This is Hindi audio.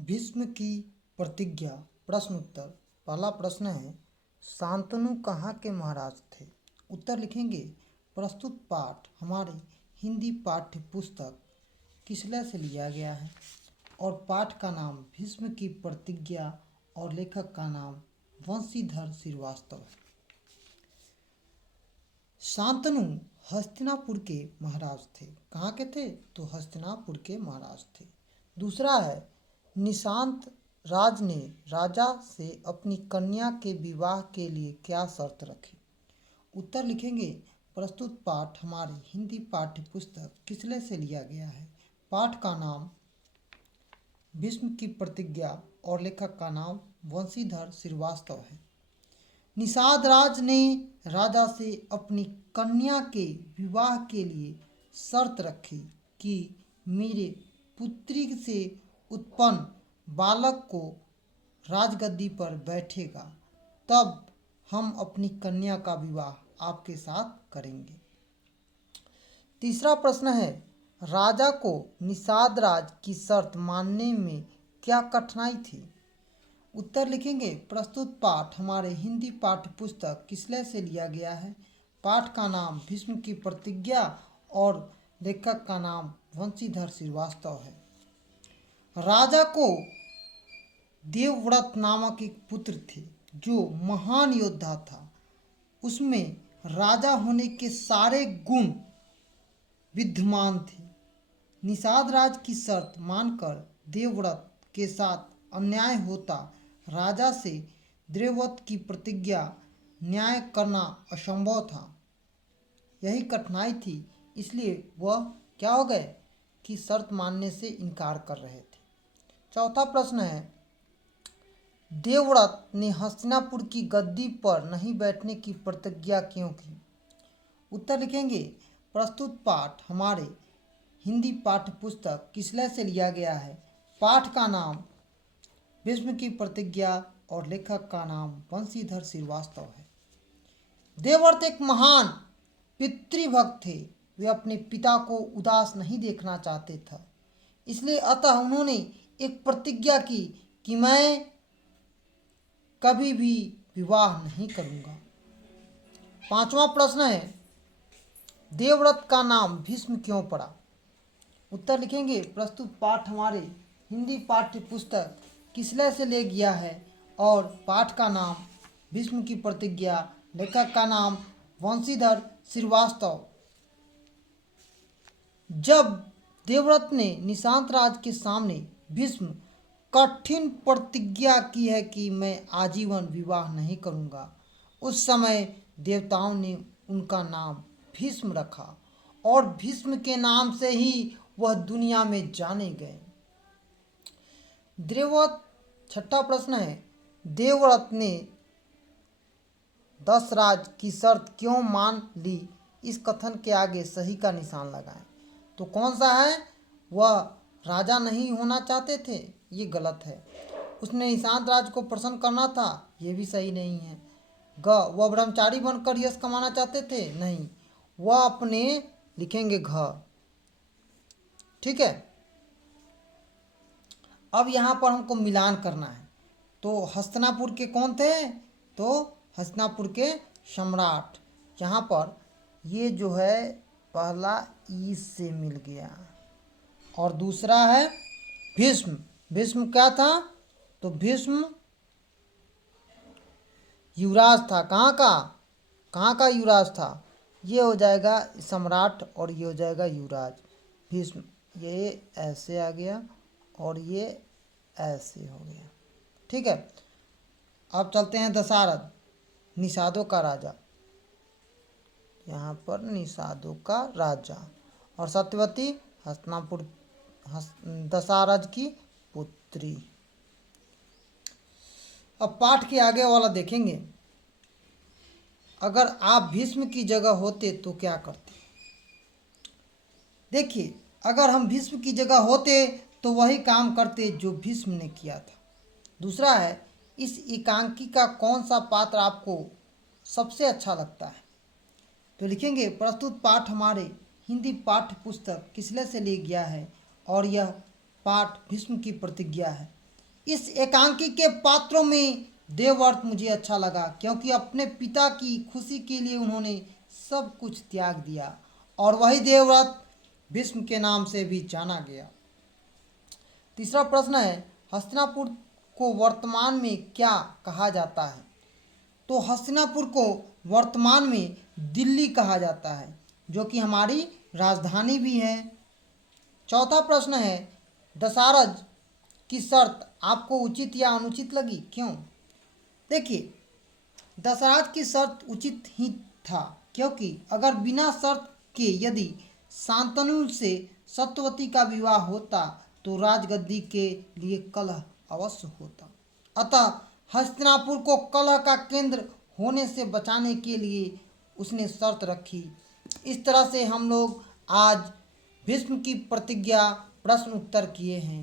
भीष्म की प्रतिज्ञा। प्रश्न उत्तर। पहला प्रश्न है, शांतनु कहाँ के महाराज थे? उत्तर लिखेंगे, प्रस्तुत पाठ हमारे हिंदी पाठ्य पुस्तक किसलय से लिया गया है और पाठ का नाम भीष्म की प्रतिज्ञा और लेखक का नाम वंशीधर श्रीवास्तव है। शांतनु हस्तिनापुर के महाराज थे। कहाँ के थे? तो हस्तिनापुर के महाराज थे। दूसरा है, निशांत राज ने राजा से अपनी कन्या के विवाह के लिए क्या शर्त रखी? उत्तर लिखेंगे, प्रस्तुत पाठ हमारी हिंदी पाठ्य पुस्तक किसलय से लिया गया है। पाठ का नाम भीष्म की प्रतिज्ञा और लेखक का नाम वंशीधर श्रीवास्तव है। निषाद राज ने राजा से अपनी कन्या के विवाह के लिए शर्त रखी कि मेरे पुत्री से उत्पन्न बालक को राजगद्दी पर बैठेगा, तब हम अपनी कन्या का विवाह आपके साथ करेंगे। तीसरा प्रश्न है, राजा को निषाद राज की शर्त मानने में क्या कठिनाई थी? उत्तर लिखेंगे, प्रस्तुत पाठ हमारे हिंदी पाठ्य पुस्तक किसलय से लिया गया है। पाठ का नाम भीष्म की प्रतिज्ञा और लेखक का नाम वंशीधर श्रीवास्तव है। राजा को देवव्रत नामक एक पुत्र थे जो महान योद्धा था। उसमें राजा होने के सारे गुण विद्यमान थे। निषाद राज की शर्त मानकर देवव्रत के साथ अन्याय होता। राजा से देवव्रत की प्रतिज्ञा न्याय करना असंभव था। यही कठिनाई थी, इसलिए वह क्या हो गए कि शर्त मानने से इनकार कर रहे थे। चौथा प्रश्न है, देवव्रत ने हस्तिनापुर की गद्दी पर नहीं बैठने की प्रतिज्ञा क्यों की? उत्तर लिखेंगे, प्रस्तुत पाठ हमारे हिंदी पाठ्य पुस्तक किसलय से लिया गया है। पाठ का नाम भीष्म की प्रतिज्ञा और लेखक का नाम वंशीधर श्रीवास्तव है। देवव्रत एक महान पितृभक्त थे। वे अपने पिता को उदास नहीं देखना चाहते थे, इसलिए अतः उन्होंने एक प्रतिज्ञा की कि मैं कभी भी विवाह नहीं करूंगा। पांचवा प्रश्न है, देवव्रत का नाम भीष्म क्यों पड़ा? उत्तर लिखेंगे, प्रस्तुत पाठ हमारे हिंदी पाठ्य पुस्तक किसलय से ले गया है और पाठ का नाम भीष्म की प्रतिज्ञा, लेखक का नाम वंशीधर श्रीवास्तव। जब देवव्रत ने निशांत राज के सामने भीष्म कठिन प्रतिज्ञा की है कि मैं आजीवन विवाह नहीं करूंगा, उस समय देवताओं ने उनका नाम भीष्म रखा और भीष्म के नाम से ही वह दुनिया में जाने गए। देवव्रत। छठा प्रश्न है, देवव्रत ने दशराज की शर्त क्यों मान ली? इस कथन के आगे सही का निशान लगाएं। तो कौन सा है? वह राजा नहीं होना चाहते थे, ये गलत है। उसने निशांत राज को प्रसन्न करना था, ये भी सही नहीं है। वह ब्रह्मचारी बनकर यश कमाना चाहते थे, नहीं। वह अपने लिखेंगे घ। ठीक है, अब यहाँ पर हमको मिलान करना है। तो हस्तिनापुर के कौन थे? तो हस्तिनापुर के सम्राट। यहाँ पर ये जो है पहला ई से मिल गया और दूसरा है भीष्म। भीष्म क्या था? तो भीष्म युवराज था। कहाँ का युवराज था? ये हो जाएगा सम्राट और ये हो जाएगा युवराज। भीष्म ये ऐसे आ गया और ये ऐसे हो गया। ठीक है, अब चलते हैं दशरथ, निषादों का राजा। यहाँ पर निषादों का राजा और सत्यवती हस्तिनापुर दशरथ की पुत्री। अब पाठ के आगे वाला देखेंगे, अगर आप भीष्म की जगह होते तो क्या करते? देखिए, अगर हम भीष्म की जगह होते तो वही काम करते जो भीष्म ने किया था। दूसरा है, इस एकांकी का कौन सा पात्र आपको सबसे अच्छा लगता है? तो लिखेंगे, प्रस्तुत पाठ हमारे हिंदी पाठ्य पुस्तक किसलय से ले गया है और यह पाठ भीष्म की प्रतिज्ञा है। इस एकांकी के पात्रों में देवव्रत मुझे अच्छा लगा, क्योंकि अपने पिता की खुशी के लिए उन्होंने सब कुछ त्याग दिया, और वही देवव्रत भीष्म के नाम से भी जाना गया। तीसरा प्रश्न है, हस्तिनापुर को वर्तमान में क्या कहा जाता है? तो हस्तिनापुर को वर्तमान में दिल्ली कहा जाता है, जो कि हमारी राजधानी भी है। चौथा प्रश्न है, दशरथ की शर्त आपको उचित या अनुचित लगी, क्यों? देखिए, दशरथ की शर्त उचित ही था, क्योंकि अगर बिना शर्त के यदि शांतनु से सत्यवती का विवाह होता तो राजगद्दी के लिए कलह अवश्य होता। अतः हस्तिनापुर को कलह का केंद्र होने से बचाने के लिए उसने शर्त रखी। इस तरह से हम लोग आज भीष्म की प्रतिज्ञा प्रश्न उत्तर किए हैं।